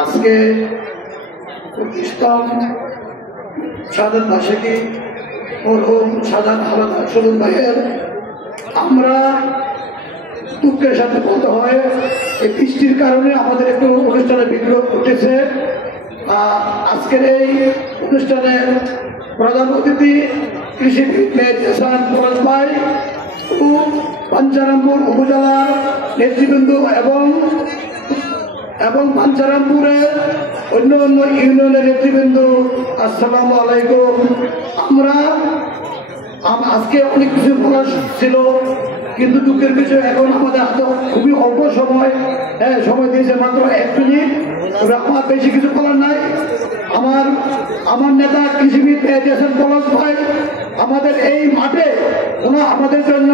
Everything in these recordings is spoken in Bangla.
আজকে ইসলাম শাহজাহান ভাষাকে মরহুম শাহজাহান হাওলাদার সুজন ভাইয়ের আমরা দুঃখের সাথে বলতে হয় এই বৃষ্টির কারণে আমাদের একটু অনুষ্ঠানে বিঘ্ন ঘটেছে। আজকের এই অনুষ্ঠানের প্রধান অতিথি কৃষিবিদ এহসান পলাশ ভাই ও পাঞ্চারামপুর উপজেলার নেতৃবৃন্দ এবং পাঞ্চারামপুরের অন্য অন্য ইউনিয়নের নেতৃবৃন্দ, আসসালামু আলাইকুম। আমরা আজকে অনেক কিছু বলার ছিল, কিন্তু দুঃখের বিষয় এখন আমাদের হাতে খুবই অল্প সময় সময় দিয়েছে মাত্র 1 মিনিট। আমার বেশি কিছু বলার নাই। আমার নেতা কৃষিবিদ এহসান পলাশ ভাই আমাদের এই মাঠে ওনা আমাদের জন্য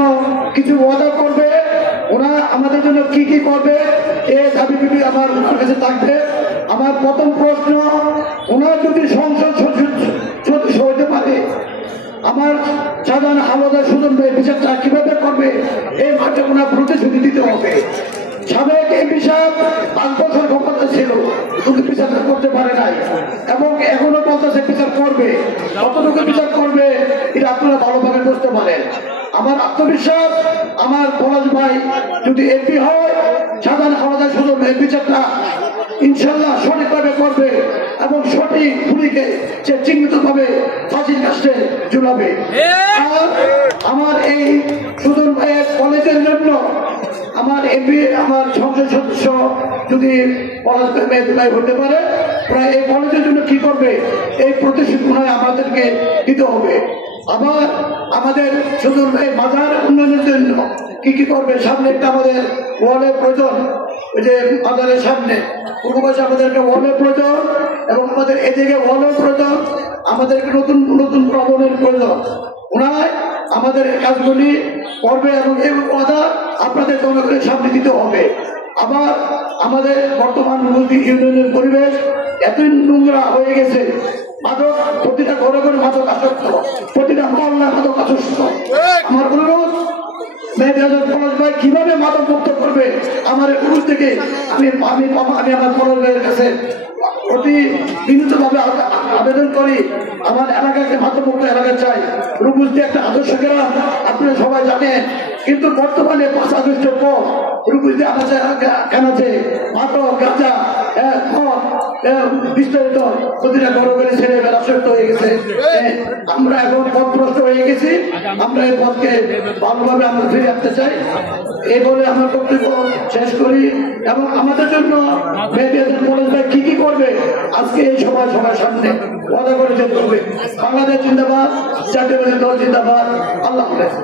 কিছু ওয়াদা করবে, ওনা আমাদের জন্য কি কি করবে এই দাবি আমার ওনার কাছে থাকবে। আমার প্রথম প্রশ্ন, ওনার যদি সংসদ সদস্য হতে পারে আমার শাহজাহান হাওলাদার সুজন ভাই বিচারটা কিভাবে করবে এই মাঠে ওনার প্রতিশ্রুতি দিতে হবে। সাবেক এমপি সাহেব 5 বছর ক্ষমতা ছিল, কিন্তু বিচারটা করতে পারে নাই এবং এখনো বলতেছে বিচার করবে। কতটুকু বিচার করবে এটা আপনারা ভালোভাবে বুঝতে পারেন। আমার আত্মবিশ্বাস, আমার পলাশ ভাই যদি এমপি হয় শাহজাহান হাওলাদার সুজন ভাই বিচারটা ইনশাল্লাহ সঠিকভাবে করবে এবং সঠিক খুনিকে সে চিহ্নিতভাবে ফাঁসির কাছে ঝুলাবে। আর আমার এই সুজন ভাইয়ের কলেজের জন্য আমার এমপি আমার সংসদ সদস্য যদি পলাশ ভাই হতে পারে, প্রায় এই কলেজের জন্য কি করবে এই প্রতিশ্রুতি আমাদেরকে দিতে হবে। আবার আমাদের সুজন ভাই মাজার উন্নয়নের জন্য কি কি করবে, সামনে একটা আমাদের ওয়ালের প্রয়োজন, ওই যে মাজারের সামনে পূর্ব পাশে আমাদেরকে ওয়ালের প্রয়োজন এবং আমাদের এদিকে ওয়ালের প্রয়োজন, আমাদেরকে নতুন নতুন ভবনের প্রয়োজন। ওনায় আমাদের কাজগুলি করবে এবং এই কথা আপনাদের জনগণের সামনে দিতে হবে। আবার আমাদের বর্তমান ইউনিয়নের পরিবেশ এতই নোংরা হয়ে গেছে, মাদক প্রতিটা ঘরে ঘরে মাদক আসক্ত, প্রতিটা মহল্লায় মাদক আসক্ত। আমার অনুরোধ পলাশ ভাই কিভাবে মাদক মুক্ত করবে আমার অনুরোধ থেকে আমি আমার পলাশ ভাইয়ের কাছে অতি বিনীতভাবে আবেদন করি। আমার এলাকাকে মাদকমুক্ত এলাকা চাই। রূপগঞ্জ একটা আদর্শ গ্রাম, আপনারা সবাই জানেন, কিন্তু বর্তমানে 5 আগস্টের পর রূপগঞ্জে আছে মাদক গাঁজা বিস্তারিত প্রতিটা ঘরে ঘরে ছেড়ে আসক্ত হয়ে গেছে। আমরা এখন পথভ্রষ্ট হয়ে গেছি, আমরা এই পথকে ভালোভাবে আমরা ফিরে আসতে চাই। এই বলে আমার বক্তব্য শেষ করি এবং আমাদের জন্য পলাশ ভাই কি কি করবে আজকে এই সবার সামনে ওয়াদা করে যেতে হবে। বাংলাদেশ জিন্দাবাদ, জাতীয় দল জিন্দাবাদ। আল্লাহ হাফেজ।